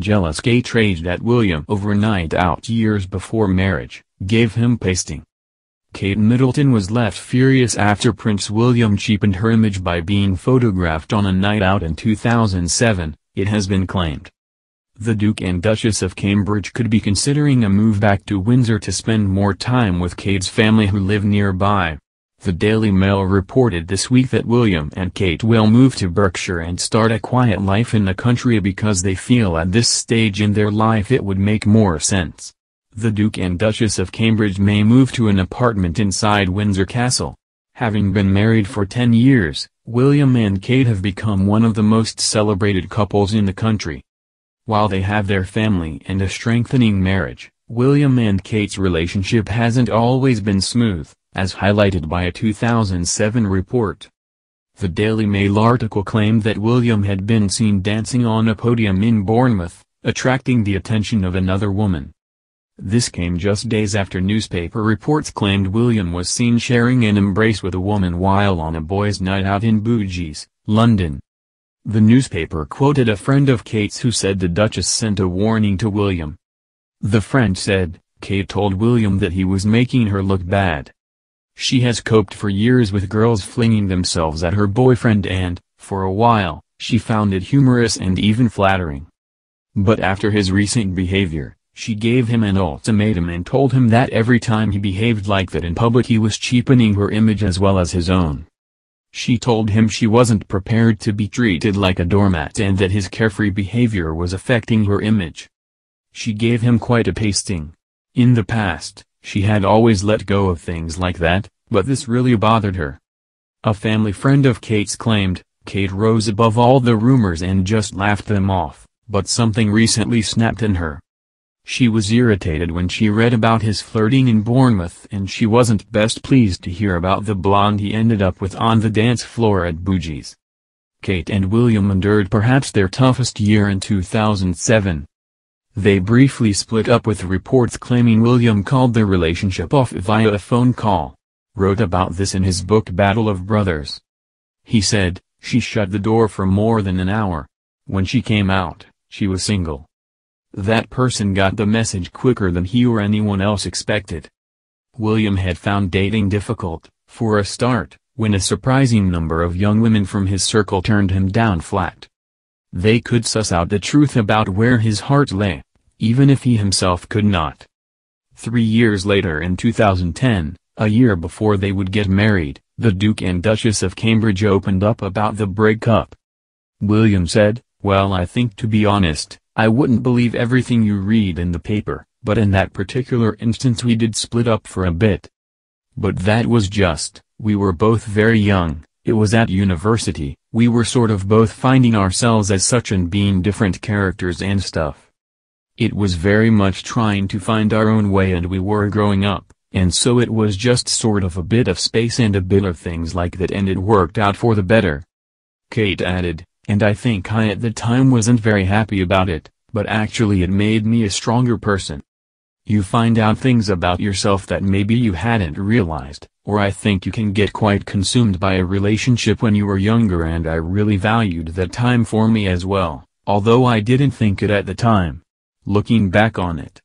Jealous Kate raged at William over a night out years before marriage, gave him pasting. Kate Middleton was left furious after Prince William cheapened her image by being photographed on a night out in 2007, it has been claimed. The Duke and Duchess of Cambridge could be considering a move back to Windsor to spend more time with Kate's family who live nearby. The Daily Mail reported this week that William and Kate will move to Berkshire and start a quiet life in the country because they feel at this stage in their life it would make more sense. The Duke and Duchess of Cambridge may move to an apartment inside Windsor Castle. Having been married for 10 years, William and Kate have become one of the most celebrated couples in the country. While they have their family and a strengthening marriage, William and Kate's relationship hasn't always been smooth, as highlighted by a 2007 report. The Daily Mail article claimed that William had been seen dancing on a podium in Bournemouth, attracting the attention of another woman. This came just days after newspaper reports claimed William was seen sharing an embrace with a woman while on a boys' night out in Bugis, London. The newspaper quoted a friend of Kate's who said the Duchess sent a warning to William. The friend said, Kate told William that he was making her look bad. She has coped for years with girls flinging themselves at her boyfriend and, for a while, she found it humorous and even flattering. But after his recent behavior, she gave him an ultimatum and told him that every time he behaved like that in public he was cheapening her image as well as his own. She told him she wasn't prepared to be treated like a doormat and that his carefree behavior was affecting her image. She gave him quite a pasting. In the past, she had always let go of things like that, but this really bothered her. A family friend of Kate's claimed, Kate rose above all the rumors and just laughed them off, but something recently snapped in her. She was irritated when she read about his flirting in Bournemouth and she wasn't best pleased to hear about the blonde he ended up with on the dance floor at Bugis. Kate and William endured perhaps their toughest year in 2007. They briefly split up with reports claiming William called their relationship off via a phone call. Wrote about this in his book Battle of Brothers. He said, she shut the door for more than an hour. When she came out, she was single. That person got the message quicker than he or anyone else expected. William had found dating difficult, for a start, when a surprising number of young women from his circle turned him down flat. They could suss out the truth about where his heart lay, even if he himself could not. 3 years later in 2010, a year before they would get married, the Duke and Duchess of Cambridge opened up about the breakup. William said, "Well, I think to be honest, I wouldn't believe everything you read in the paper, but in that particular instance we did split up for a bit. But that was just, we were both very young, it was at university, we were sort of both finding ourselves as such and being different characters and stuff. It was very much trying to find our own way and we were growing up, and so it was just sort of a bit of space and a bit of things like that and it worked out for the better." Kate added, "And I think I at the time wasn't very happy about it, but actually it made me a stronger person. You find out things about yourself that maybe you hadn't realized, or I think you can get quite consumed by a relationship when you were younger and I really valued that time for me as well, although I didn't think it at the time. Looking back on it."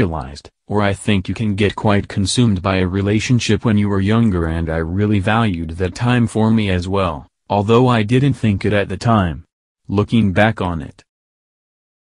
realized, or I think you can get quite consumed by a relationship when you were younger, and I really valued that time for me as well, although I didn't think it at the time. Looking back on it,